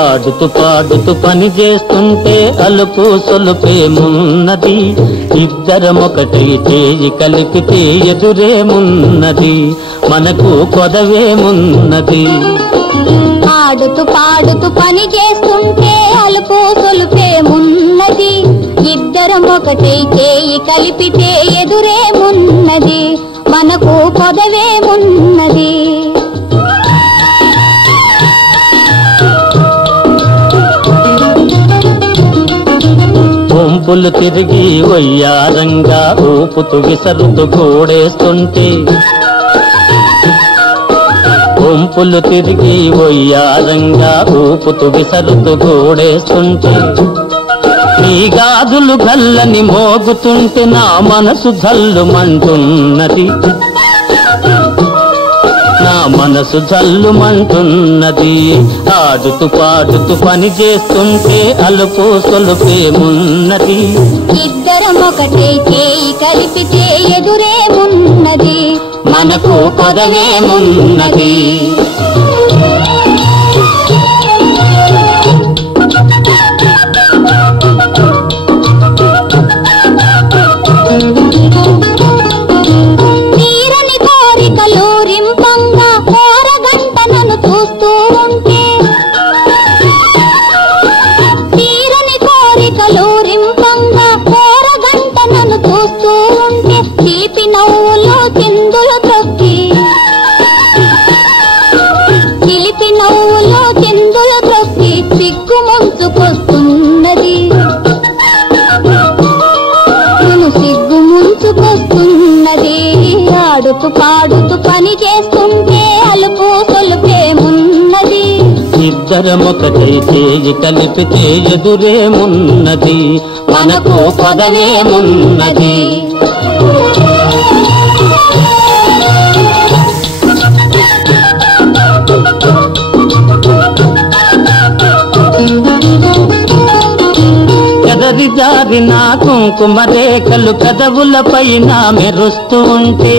ఆడుతూ పాడుతూ పని చేస్తుంటే అలుపు సొలుపేమున్నది, ఇద్దరమొకటి చేయి కలిపితే ఎదురేమున్నది, మనకు కొదవేమున్నది. ఆడుతూ పాడుతూ పని చేస్తుంటే అలుపు సొలుపేమున్నది, ఇద్దరమొకటి చేయి కలిపితే ఎదురేమున్నది, మనకు కొదవేమున్నది. వంపులు తిరిగి వయ్యారంగా ఊపుతూ విసరుతూ గోడేస్తుంటే, వంపులు తిరిగి వయ్యారంగా ఊపుతూ విసరుతూ గోడేస్తుంటే, నీ గాజులు గల్లని మోగుతుంటే నా మనసు జల్లుమంటున్నది, నా మనసు జల్లుమంటున్నది. ఆడుతూ పాడుతూ పని చేస్తుంటే అలుపు సొలుపేమున్నది, ఇద్దరమొకటి చేయి కలిపితే ఎదురేమున్నది, మనకు కొదవేమున్నది. తీరని కోరికలు రింపంగా కోరగంటనను చూస్తూ ఉంటే, తీరని కోరికలు రింపంగా కోరగంటనను చూస్తూ ఉంటే, తీపి నవ్వులో చిందులు త్రొక్కి, చిలిపి నవ్వులో చిందులు త్రొక్కి సిగ్గు ముంచుకొస్తున్నది, సిగ్గు ముంచుకొస్తున్నది. ఆడుతూ పాడుతూ పని చేస్తుంటే అలుపు సొలుపేమున్నది, ఇద్దరమొకటై చేయి కలిపితే ఎదురేమున్నది, మనకు కొదవేమున్నది. ఎదరి జారిన కుంకుమ రేఖలు పెదవుల పైన మెరుస్తూ ఉంటే,